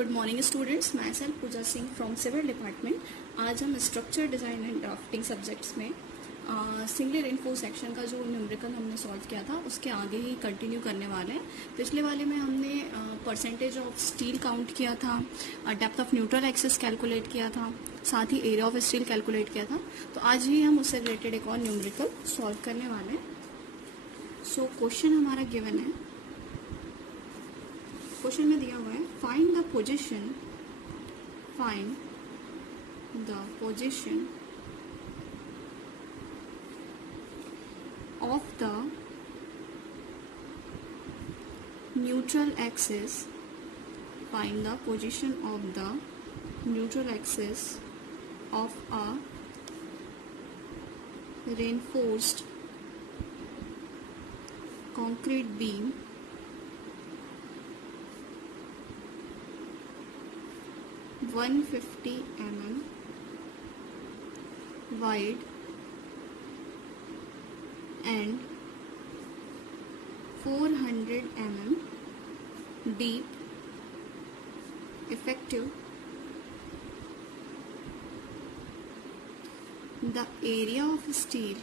Good morning students, myself Pooja Singh from civil department. आज हम structure design and drafting subjects में singly reinforce section का जो numerical हमने सॉल्व किया था उसके आगे ही कंटिन्यू करने वाले हैं। पिछले वाले में हमने परसेंटेज ऑफ स्टील काउंट किया था, depth of neutral axis calculate किया था, साथ ही एरिया ऑफ स्टील कैलकुलेट किया था। तो आज ही हम उससे रिलेटेड एक और न्यूमेरिकल सॉल्व करने वाले हैं। सो क्वेश्चन हमारा गिवन है, क्वेश्चन में दिया हुआ है find the position of the neutral axis. Find the position of the neutral axis of a reinforced concrete beam (150 mm) wide and 400 mm deep, effective. The area of steel,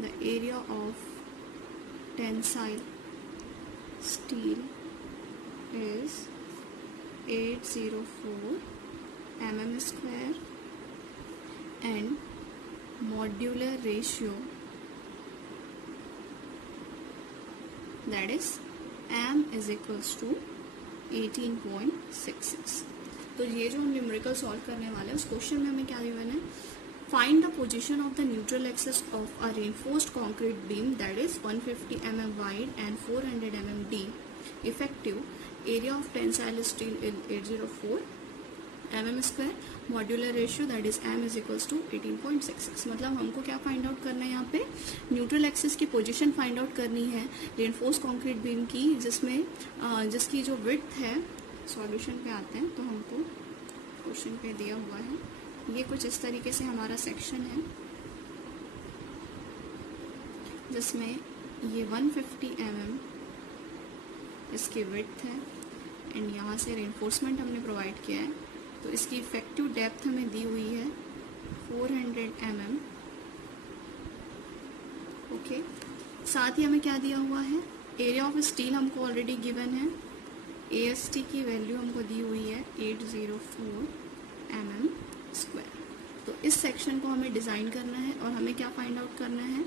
the area of tensile steel is 804 mm square and modular ratio that is m is equals to 18.66। तो ये जो हम numerical solve करने वाले हैं उस question में हमें क्या गिवन है, find the position of the neutral axis of a reinforced concrete beam that is 150 mm wide and 400 mm deep, effective area of tensile steel is 804 mm square, modular ratio that is m is equals to 18.66। मतलब हमको क्या find out करना है, यहाँ पे neutral axis की position find out करनी है रेनफोर्स कंक्रीट बीम की, जिसमें जिसकी जो विड्थ है। सॉल्यूशन पे आते हैं तो हमको क्वेश्चन पे दिया हुआ है, ये कुछ इस तरीके से हमारा सेक्शन है जिसमें ये 150 mm इसकी विड्थ है एंड यहाँ से रेनफोर्समेंट हमने प्रोवाइड किया है। तो इसकी इफेक्टिव डेप्थ हमें दी हुई है 400 mm। ओके, साथ ही हमें क्या दिया हुआ है, एरिया ऑफ स्टील हमको ऑलरेडी गिवन है, AST की वैल्यू हमको दी हुई है 804 mm स्क्वायर। तो इस सेक्शन को हमें डिज़ाइन करना है और हमें क्या फाइंड आउट करना है,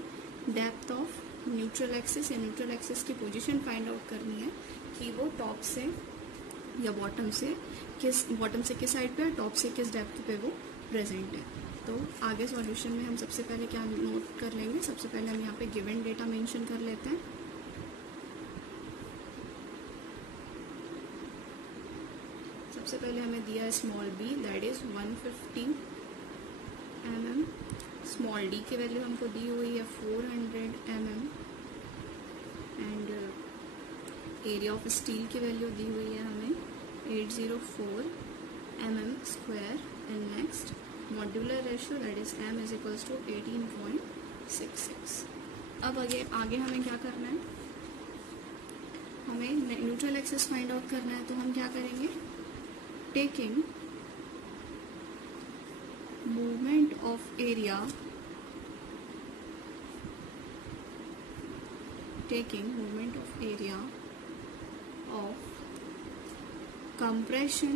डेप्थ ऑफ न्यूट्रल एक्सिस या न्यूट्रल एक्सिस की पोजीशन फाइंड आउट करनी है कि वो टॉप से या बॉटम से किस साइड पे, टॉप से किस डेप्थ पे वो प्रेजेंट है। तो आगे सॉल्यूशन में हम सबसे पहले क्या नोट कर लेंगे, सबसे पहले हम यहाँ पे गिवन डेटा मेंशन कर लेते हैं। सबसे पहले हमें दिया है small b that is 150 mm, small d की वैल्यू हमको दी हुई है 400 mm and area of steel की वैल्यू दी हुई है हमें 804 mm square and next modular ratio that is m is equals to 18.66। अब आगे हमें क्या करना है, हमें न्यूट्रल एक्सिस फाइंड आउट करना है। तो हम क्या करेंगे, taking movement of area of compression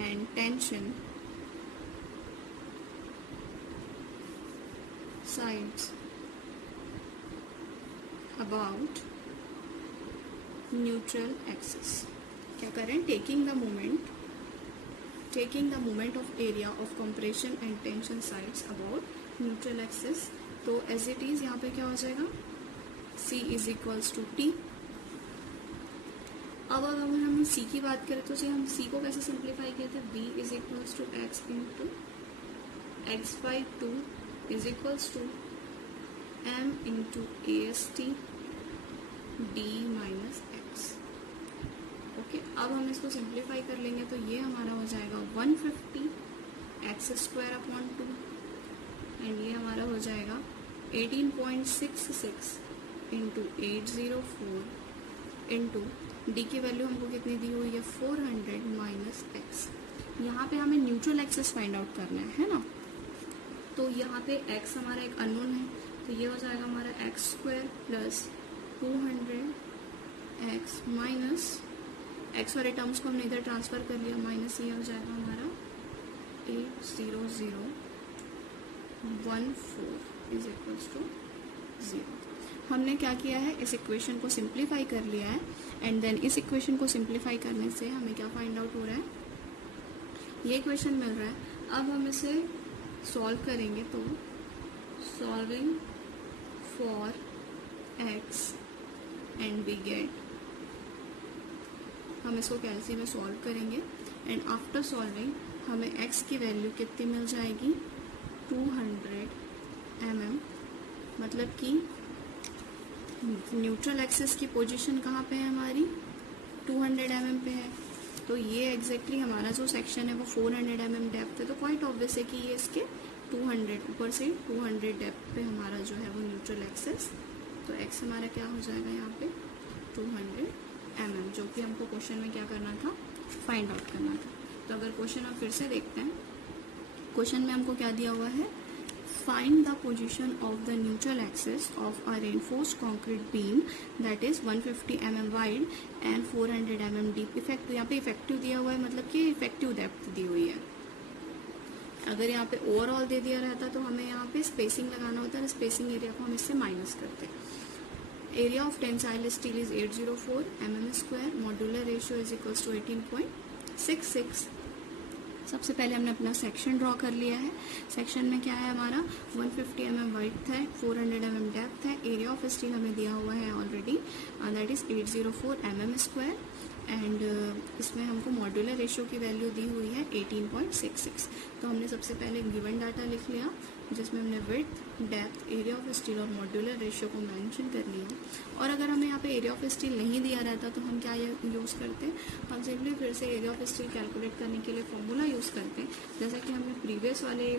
and tension sides about neutral axis. क्या करें, taking the moment of area of compression and tension sides about neutral axis. तो एज इट इज यहाँ पे क्या हो जाएगा, C is equals to T। अब अगर हम C की बात करें तो हम C को कैसे सिंप्लीफाई किए थे, B is equals to x into x/2 is equals to m into AST d minus x। Okay, अब हम इसको सिंप्लीफाई कर लेंगे तो ये हमारा हो जाएगा 150 x स्क्वायर अपॉन 2 एंड ये हमारा हो जाएगा 18.66 इंटू 804 इंटू डी की वैल्यू हमको कितनी दी हुई है 400 माइनस एक्स। यहाँ पे हमें न्यूट्रल एक्सेस फाइंड आउट करना है ना, तो यहाँ पे x हमारा एक अननोन है, तो ये हो जाएगा हमारा x square plus 200x minus x वाले टर्म्स को हमने इधर ट्रांसफर कर लिया, माइनस ये हो जाएगा हमारा 80014 इज इक्वल्स टू 0। हमने क्या किया है, इस इक्वेशन को सिंप्लीफाई कर लिया है एंड देन इस इक्वेशन को सिंप्लीफाई करने से हमें क्या फाइंड आउट हो रहा है, ये इक्वेशन मिल रहा है। अब हम इसे सॉल्व करेंगे, तो solving for x and we get, हम इसको कैलसी में सॉल्व करेंगे एंड आफ्टर सॉल्विंग हमें x की वैल्यू कितनी मिल जाएगी 200 mm, मतलब कि न्यूट्रल एक्सिस की पोजीशन कहाँ पे है हमारी 200 mm पे है। तो ये एग्जैक्टली हमारा जो सेक्शन है वो 400 mm डेप्थ है, तो क्वाइट ऑब्वियस है कि ये इसके 200 ऊपर से 200 डेप्थ पे हमारा जो है वो न्यूट्रल एक्सिस, तो x हमारा क्या हो जाएगा यहाँ पे 200 mm, जो कि हमको क्वेश्चन में क्या करना था, फाइंड आउट करना था। तो अगर क्वेश्चन आप फिर से देखते हैं, क्वेश्चन में हमको क्या दिया हुआ है, find the position of the neutral axis of a reinforced concrete beam that is 150 mm wide and 400 mm deep. Effect यहाँ पे इफेक्टिव दिया हुआ है, मतलब कि इफेक्टिव डेप्थ दी हुई है। अगर यहाँ पे ओवरऑल दे दिया रहता तो हमें यहाँ पे स्पेसिंग लगाना होता है, स्पेसिंग एरिया को हम इससे माइनस करते हैं। Area of tensile steel is 804 mm square, modular ratio is equals to 18.66। सबसे पहले हमने अपना सेक्शन ड्रॉ कर लिया है। सेक्शन में क्या है हमारा 150 mm वाइड है, 400 mm डेप्थ है, एरिया ऑफ स्टील हमें दिया हुआ है already, that is 804 mm square and इसमें हमको मॉड्यूलर रेशियो की वैल्यू दी हुई है 18.66। तो हमने सबसे पहले गिवन डाटा लिख लिया जिसमें हमने width, depth, area of steel और मॉड्यूलर रेशियो को मेंशन कर लिया। और अगर हमें यहाँ पे एरिया ऑफ स्टील नहीं दिया रहता तो हम क्या यूज़ करते हैं, हम सिंपली फिर से एरिया ऑफ स्टील कैलकुलेट करने के लिए फॉर्मूला यूज़ करते हैं, जैसा कि हमने प्रीवियस वाले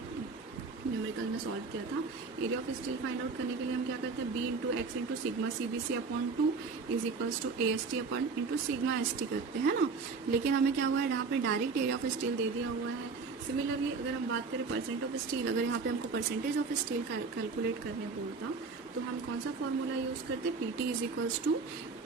न्यूमेरिकल में सॉल्व किया था। Area of steel find out करने के लिए हम क्या करते हैं, b into x into sigma CBC upon 2 is equals to AST upon into sigma ST करते हैं ना। लेकिन हमें क्या हुआ है, यहाँ पे डायरेक्ट एरिया ऑफ स्टील दे दिया हुआ है। सिमिलरली अगर हम बात करें परसेंट ऑफ स्टील, अगर यहाँ पे हमको परसेंटेज ऑफ स्टील कैलकुलेट करने बोलता तो हम कौन सा फॉर्मूला यूज़ करते, PT is equals to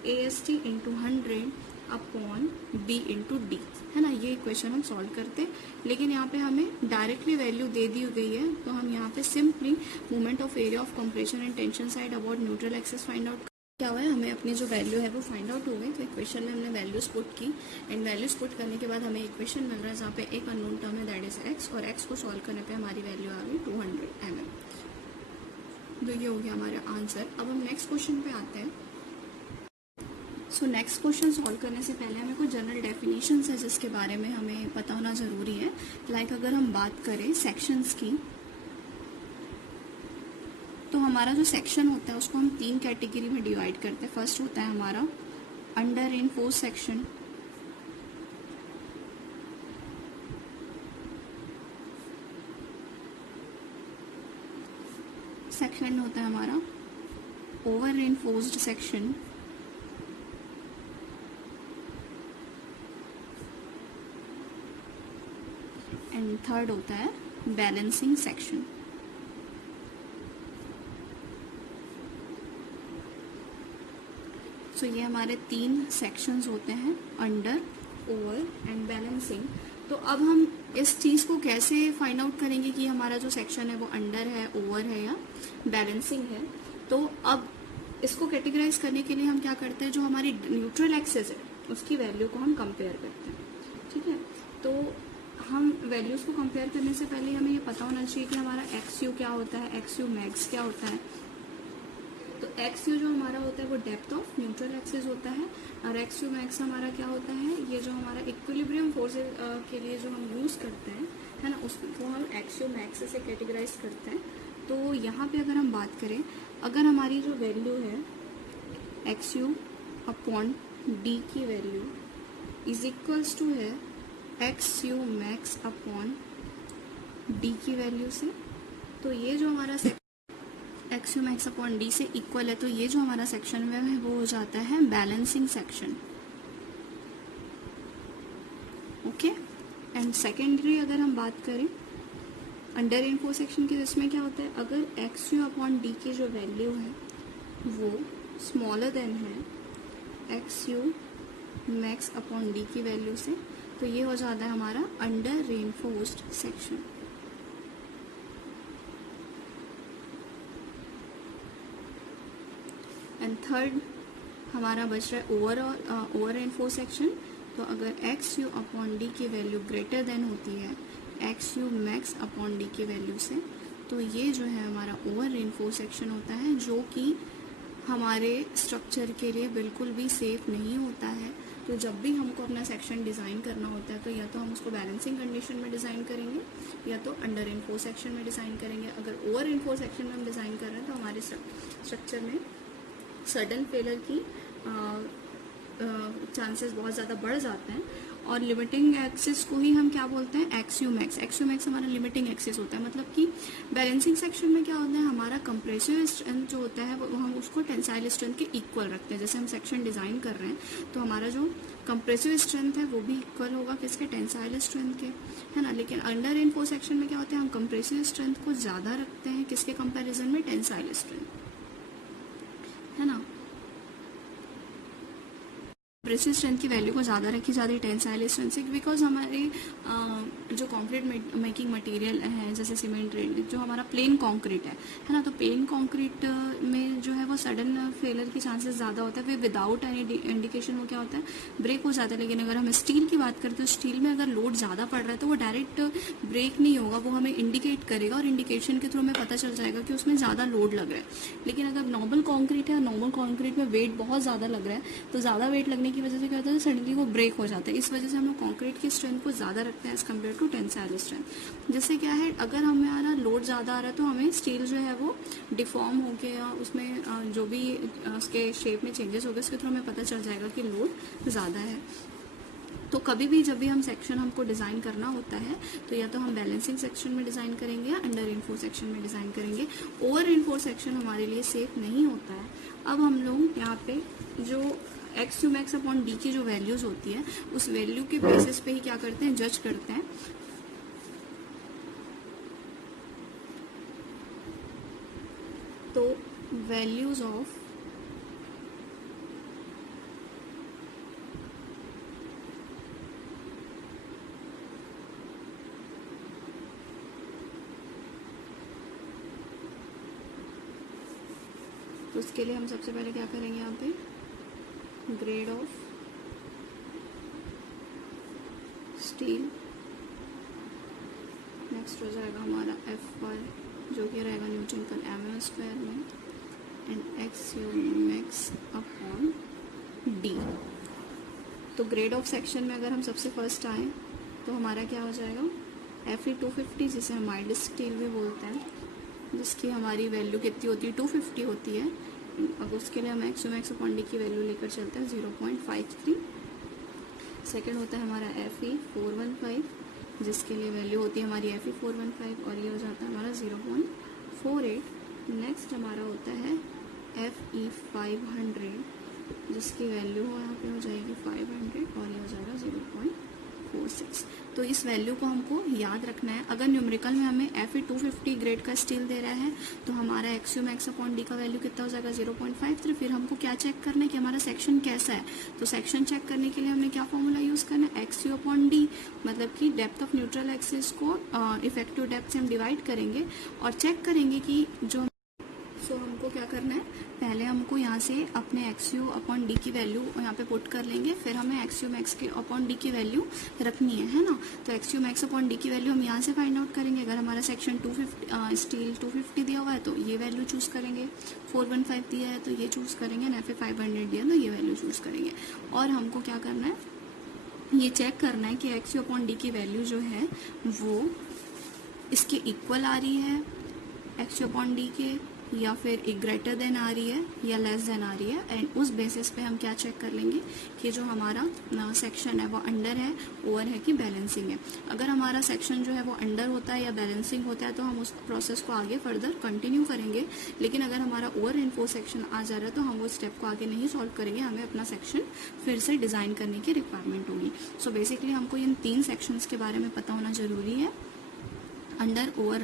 AST into 100 upon B into d, है ना। ये इक्वेशन हम सॉल्व करते, लेकिन यहाँ पे हमें डायरेक्टली वैल्यू दे दी गई है, तो हम यहाँ पे simply moment of area of compression and tension side about neutral axis find out क्या हुआ है, हमें अपनी जो वैल्यू है वो फाइंड आउट हो गई। तो इक्वेशन में हमने वैल्यूज पुट की एंड वैल्यूज पुट करने के बाद हमें इक्वेशन मिल रहा है जहाँ पे एक अननोन टर्म है दैट इज x, और x को सॉल्व करने पे हमारी वैल्यू आ गई 200 mm। तो ये हो गया हमारा आंसर। अब हम नेक्स्ट क्वेश्चन पे आते हैं। सो नेक्स्ट क्वेश्चन सॉल्व करने से पहले हमें कुछ जनरल डेफिनेशंस है जिसके बारे में हमें पता होना ज़रूरी है। लाइक अगर हम बात करें सेक्शंस की, तो हमारा जो सेक्शन होता है उसको हम 3 कैटेगरी में डिवाइड करते हैं। फर्स्ट होता है हमारा अंडर रेनफोर्स्ड सेक्शन, सेक्शन होता है हमारा over reinforced section, and third होता है बैलेंसिंग सेक्शन। सो ये हमारे 3 सेक्शंस होते हैं, अंडर, ओवर एंड बैलेंसिंग। तो अब हम इस चीज़ को कैसे फाइंड आउट करेंगे कि हमारा जो सेक्शन है वो अंडर है, ओवर है या बैलेंसिंग है। तो अब इसको कैटेगराइज करने के लिए हम क्या करते हैं, जो हमारी न्यूट्रल एक्सिस है उसकी वैल्यू को हम कंपेयर करते हैं, ठीक है। तो हम वैल्यूज़ को कंपेयर करने से पहले हमें ये पता होना चाहिए कि हमारा XU क्या होता है, XU मैक्स क्या होता है। तो XU जो हमारा होता है वो डेप्थ ऑफ न्यूट्रल एक्सिस होता है, और XU मैक्स हमारा क्या होता है, ये जो हमारा इक्विलिब्रियम फोर्सेस के लिए जो हम यूज़ करते हैं, है ना, उसको हम XU मैक्स से कैटेगराइज करते हैं। तो यहाँ पे अगर हम बात करें, अगर हमारी जो वैल्यू है XU अपॉन D की वैल्यू इज इक्वल्स टू है XU मैक्स अपॉन D की वैल्यू से, तो ये जो हमारा x you max upon D से इक्वल है, तो ये जो हमारा सेक्शन में है वो हो जाता है balancing section. Okay, and secondary अगर हम बात करें अंडर रेनफोर्स सेक्शन की, इसमें क्या होता है, अगर एक्स यू अपॉन डी की जो वैल्यू है वो स्मॉलर देन है x you max upon D की वैल्यू से, तो ये हो जाता है हमारा under reinforced section. And third हमारा बच रहा है ओवर रेनफोर्स सेक्शन। तो अगर एक्स यू अपॉन डी की वैल्यू ग्रेटर देन होती है x you max upon D की वैल्यू से, तो ये जो है हमारा ओवर रेनफोर्स सेक्शन होता है, जो कि हमारे स्ट्रक्चर के लिए बिल्कुल भी सेफ नहीं होता है। तो जब भी हमको अपना सेक्शन डिज़ाइन करना होता है तो या तो हम उसको बैलेंसिंग कंडीशन में डिज़ाइन करेंगे या तो अंडर रेनफोर्स सेक्शन में डिज़ाइन करेंगे। अगर ओवर रेनफोर्स सेक्शन में हम डिज़ाइन कर रहे हैं तो हमारे स्ट्रक्चर में सडन फेलियर की चांसेस बहुत ज़्यादा बढ़ जाते हैं। और लिमिटिंग एक्सिस को ही हम क्या बोलते हैं, x you max. X you max हमारा लिमिटिंग एक्सिस होता है, मतलब कि बैलेंसिंग सेक्शन में क्या होता है, हमारा कंप्रेसिव स्ट्रेंथ जो होता है वो हम उसको टेंसाइल स्ट्रेंथ के इक्वल रखते हैं। जैसे हम सेक्शन डिज़ाइन कर रहे हैं तो हमारा जो कंप्रेसिव स्ट्रेंथ है वो भी इक्वल होगा किसके, टेंसाइल स्ट्रेंथ के, है ना। लेकिन अंडर रेनफोर्स सेक्शन में क्या होता है, हम कंप्रेसिव स्ट्रेंथ को ज़्यादा रखते हैं किसके कंपेरिजन में, टेंसाइल स्ट्रेंथ, है ना। कंप्रेसिव स्ट्रेंथ की वैल्यू को ज़्यादा रखी जाती है टेंसाइल स्ट्रेंथ से, बिकॉज हमारे जो कंक्रीट मेकिंग मटेरियल है जैसे सीमेंट, जो हमारा प्लेन कंक्रीट है ना, तो प्लेन कंक्रीट में जो है वो सडन फेलियर की चांसेस ज़्यादा होता है। फिर विदाउट एनी इंडिकेशन वो क्या होता है, ब्रेक हो जाता है। लेकिन अगर हम स्टील की बात करें तो स्टील में अगर लोड ज़्यादा पड़ रहा है तो वो डायरेक्ट ब्रेक नहीं होगा, वो हमें इंडिकेट करेगा और इंडिकेशन के थ्रू हमें पता चल जाएगा कि उसमें ज़्यादा लोड लग रहा है। लेकिन अगर नॉर्मल कॉन्क्रीट है, नॉर्मल कॉन्क्रीट में वेट बहुत ज़्यादा लग रहा है, तो ज़्यादा वेट लगने की वजह से क्या होता है, सडनली वो ब्रेक हो जाता है। इस वजह से हम लोग कॉन्क्रीट की स्ट्रेंथ को ज़्यादा रखते हैं as compared to tensile strength. जैसे क्या है, अगर हमारा लोड ज़्यादा आ रहा है तो हमें स्टील जो है वो डिफॉर्म होके या उसमें जो भी उसके शेप में चेंजेस हो गए उसके थ्रू हमें पता चल जाएगा कि लोड ज़्यादा है। तो कभी भी जब भी हम सेक्शन हमको डिज़ाइन करना होता है तो या तो हम बैलेंसिंग सेक्शन में डिज़ाइन करेंगे या अंडर रेनफोर्स सेक्शन में डिज़ाइन करेंगे। ओवर रेनफोर्स सेक्शन हमारे लिए सेफ नहीं होता है। अब हम लोग यहाँ पे जो x you max upon D की जो वैल्यूज होती है उस वैल्यू के बेसिस पे ही क्या करते हैं, जज करते हैं। तो वैल्यूज ऑफ तो उसके लिए हम सबसे पहले क्या करेंगे, यहाँ पे ग्रेड ऑफ स्टील, नेक्स्ट हो जाएगा हमारा FY जो कि रहेगा न्यूटन पर mm स्क्वायर में, and x you max upon D. तो ग्रेड ऑफ सेक्शन में अगर हम सबसे फर्स्ट आए तो हमारा क्या हो जाएगा, FE 250 जिसे हम माइल्ड स्टील भी बोलते हैं, जिसकी हमारी वैल्यू कितनी होती है, 250 होती है। अब उसके लिए हम x you max upon D की वैल्यू लेकर चलते हैं 0.53। सेकेंड होता है हमारा FE 415 जिसके लिए वैल्यू होती है हमारी FE 415 और ये हो जाता है हमारा 0.48। नेक्स्ट हमारा होता है FE 500 जिसकी वैल्यू यहाँ पे हो जाएगी 500 और ये हो जाएगा 0.46। तो इस वैल्यू को हमको याद रखना है। अगर न्यूमेरिकल में हमें FE 250 ग्रेड का स्टील दे रहा है तो हमारा x you max upon D का वैल्यू कितना हो जाएगा, 0.53। फिर हमको क्या चेक करना है कि हमारा सेक्शन कैसा है, तो सेक्शन चेक करने के लिए हमें क्या फॉर्मूला यूज करना है, एक्स यू अपॉन डी, मतलब कि डेप्थ ऑफ न्यूट्रल एक्सिस को इफेक्टिव डेप्थ से हम डिवाइड करेंगे और चेक करेंगे कि जो हमको क्या करना है, पहले हमको यहाँ से अपने एक्स यू अपॉन डी की वैल्यू यहाँ पे पुट कर लेंगे, फिर हमें एक्स यू मैक्स के अपॉन डी की वैल्यू रखनी है ना। तो x you max upon D की वैल्यू हम यहाँ से फाइंड आउट करेंगे। अगर हमारा सेक्शन 250 स्टील 250 दिया हुआ है तो ये वैल्यू चूज करेंगे, 415 दिया है तो ये चूज करेंगे, एंड FE 500 दिया तो ये वैल्यू चूज करेंगे। और हमको क्या करना है, ये चेक करना है कि एक्स यू अपॉन डी की वैल्यू जो है वो इसके इक्वल आ रही है एक्स यू अपॉन डी के, या फिर एक ग्रेटर देन आ रही है या लेस देन आ रही है, एंड उस बेसिस पे हम क्या चेक कर लेंगे कि जो हमारा सेक्शन है वो अंडर है, ओवर है कि बैलेंसिंग है। अगर हमारा सेक्शन जो है वो अंडर होता है या बैलेंसिंग होता है तो हम उस प्रोसेस को आगे फर्दर कंटिन्यू करेंगे, लेकिन अगर हमारा ओवर रेनफोर्स सेक्शन आ जा रहा है तो हम वो स्टेप को आगे नहीं सॉल्व करेंगे, हमें अपना सेक्शन फिर से डिजाइन करने की रिक्वायरमेंट होगी। सो बेसिकली हमको इन 3 सेक्शंस के बारे में पता होना जरूरी है, under, over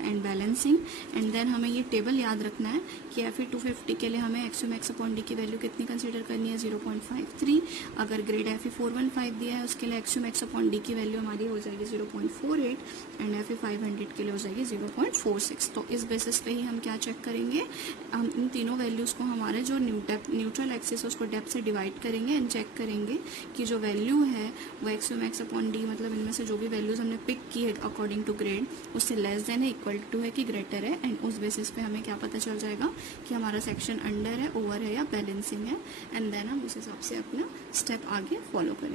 and balancing. And then हमें ये टेबल याद रखना है कि Fe 250 के लिए हमें एक्स अपॉन डी की वैल्यू कितनी कंसीडर करनी है, 0.53। अगर ग्रेड Fe 415 दिया है उसके लिए एक्स अपॉन डी की वैल्यू हमारी हो जाएगी 0.48 एंड Fe 500 के लिए हो जाएगी 0.46। तो इस बेसिस पे ही हम क्या चेक करेंगे, हम इन तीनों वैल्यूज को हमारे जो न्यूट्रल एक्सिस है उसको डेप्थ से डिवाइड करेंगे एंड चेक करेंगे कि जो वैल्यू है वो एक्स अपॉन डी, मतलब इनमें से जो भी वैल्यूज हमने पिक की है अकॉर्डिंग टू ग्रेड, उससे लेस देन है, इक्वल टू है कि ग्रेटर है, एंड उस बेसिस पे हमें क्या पता चल जाएगा कि हमारा सेक्शन अंडर है, ओवर है या बैलेंसिंग है, एंड देन हम उस हिसाब से अपना स्टेप आगे फॉलो करेंगे।